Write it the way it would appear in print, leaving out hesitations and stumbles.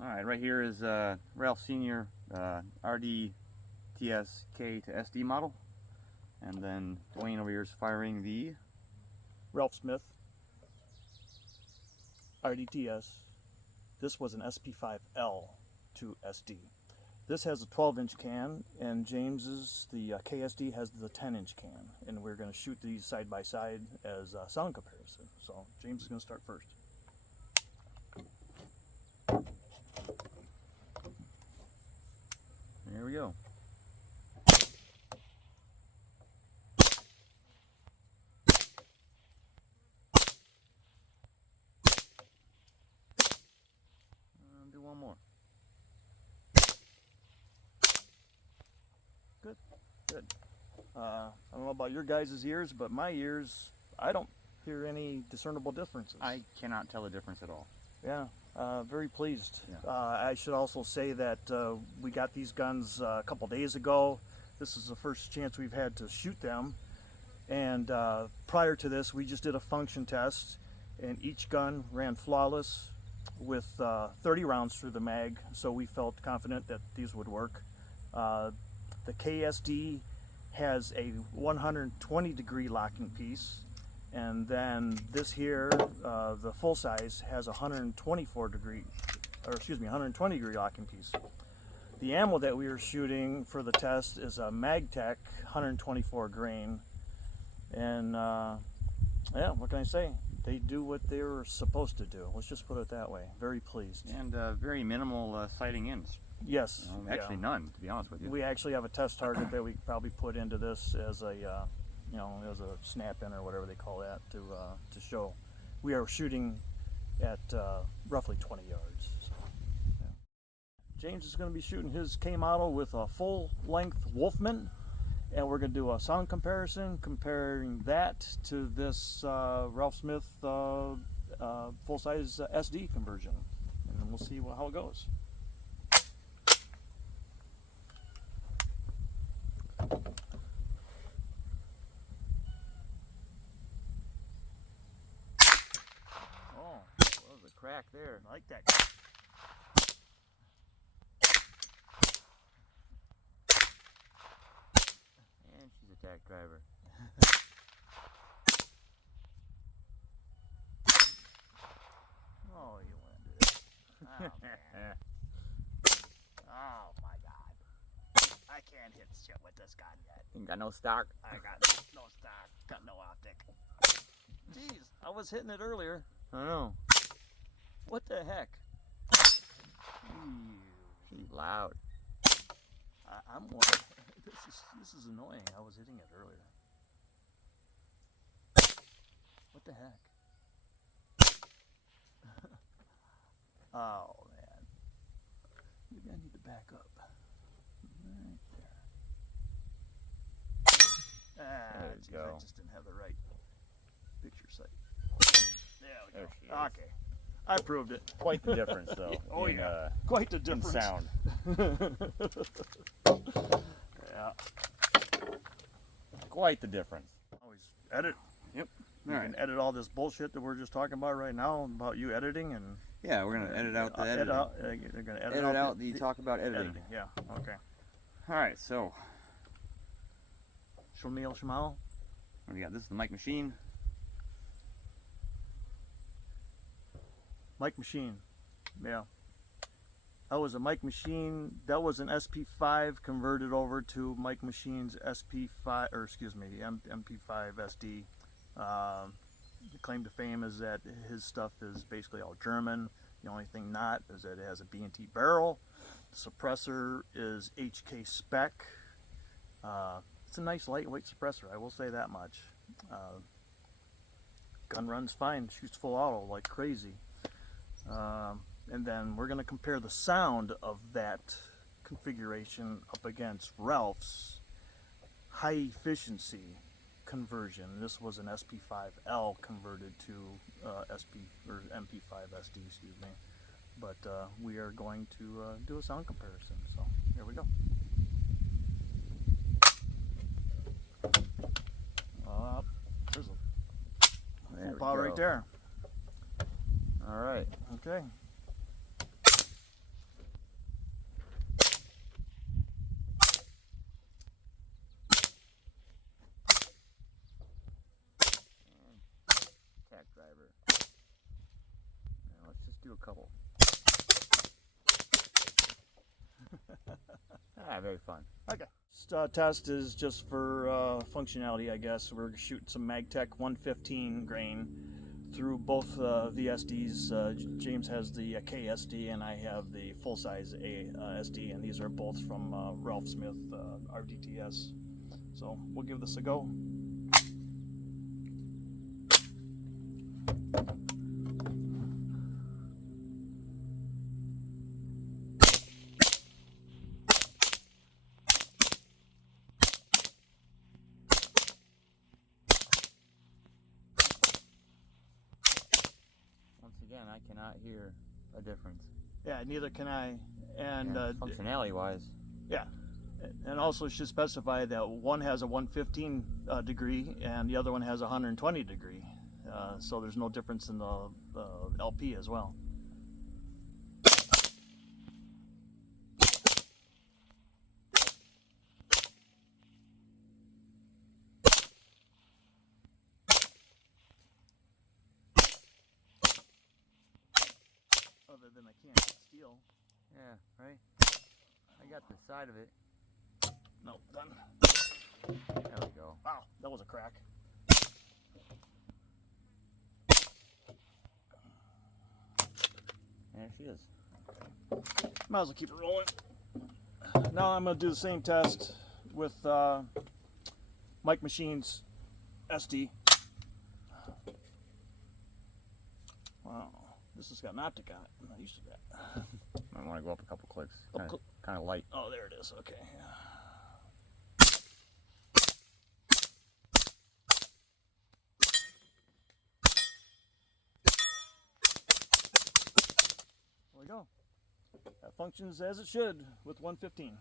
Alright, right here is Ralph Sr. RDTS K to SD model. And then Dwayne over here is firing the Ralph Smith, RDTS. This was an SP5L to SD. This has a 12-inch can, and James's, the KSD, has the 10-inch can. And we're going to shoot these side by side as a sound comparison. So James is going to start first. There we go. Do one more. Good, good. I don't know about your guys' ears, but my ears, I don't hear any discernible differences. I cannot tell the difference at all. Yeah, very pleased. Yeah. I should also say that we got these guns a couple days ago. This is the first chance we've had to shoot them. And prior to this, we just did a function test, and each gun ran flawless with 30 rounds through the mag, so we felt confident that these would work. The KSD has a 120-degree locking piece, and then this here, the full size, has a 120-degree locking piece. The ammo that we were shooting for the test is a MagTech 124 grain, and yeah, what can I say? They do what they were supposed to do. Let's just put it that way. Very pleased. And very minimal sighting ins. Yes. Actually, none, to be honest with you. We actually have a test target that we could probably put into this as a, as a snap-in or whatever they call that to show. We are shooting at roughly 20 yards. So, yeah. James is going to be shooting his K model with a full-length Wolfman, and we're going to do a sound comparison, comparing that to this Ralph Smith full-size SD conversion, and then we'll see how it goes. Oh, that was a crack there. I like that. And she's a tack driver. Oh, you landed it. Oh, man. Oh, my God. I can't hit shit with this gun yet. Ain't got no stock. I got no stock, got no optic. Jeez, I was hitting it earlier. I know. What the heck? She's loud. I'm one. This is annoying. I was hitting it earlier. What the heck? Oh man. Maybe I need to back up. Right there. There you Geez, go. I just didn't have the right picture sight. There we There go. she is. Okay. I proved it. Quite the difference, though. Oh, in, yeah. Quite the in difference. sound. Yeah. Quite the difference. Always edit. Yep. You can edit all this bullshit that we're just talking about right now about you editing, and Yeah, we're gonna edit out the editing. They're gonna edit Edit out out the talk about editing. Yeah. Okay. All right, so Shamil Shamal. what do we got? This is the mic machine. Mic Machine. Yeah. That was a Mic Machine. That was an SP5 converted over to Mic Machine's SP5, or excuse me, MP5 SD. The claim to fame is that his stuff is basically all German. The only thing not is that it has a B&T barrel. The suppressor is HK spec. It's a nice lightweight suppressor, I will say that much. Gun runs fine, shoots full auto like crazy. And then we're going to compare the sound of that configuration up against Ralph's high efficiency conversion. This was an SP5L converted to MP5 SD, excuse me. But we are going to do a sound comparison. So here we go. There's a full power right there. All right. Okay. a couple. Very fun. Okay. This test is just for functionality, I guess. We're shooting some Magtech 115 grain through both VSDs. James has the KSD and I have the full-size SD, and these are both from Ralph Smith RDTS. So we'll give this a go. Once again, I cannot hear a difference. Yeah, neither can I. And functionality-wise. yeah, and also should specify that one has a 115 degree and the other one has a 120 degree. So there's no difference in the LP as well. Other than I can't hit steel. Yeah, right? I got the side of it. No, done. There we go. Wow, that was a crack. There she is. Might as well keep it rolling. Now I'm going to do the same test with Mike Machine's SD. Wow, this has got an optic on it. I'm not used to that. Might want to go up a couple clicks. Oh, Kind of light. oh, there it is. Okay. There we go. That functions as it should with 115.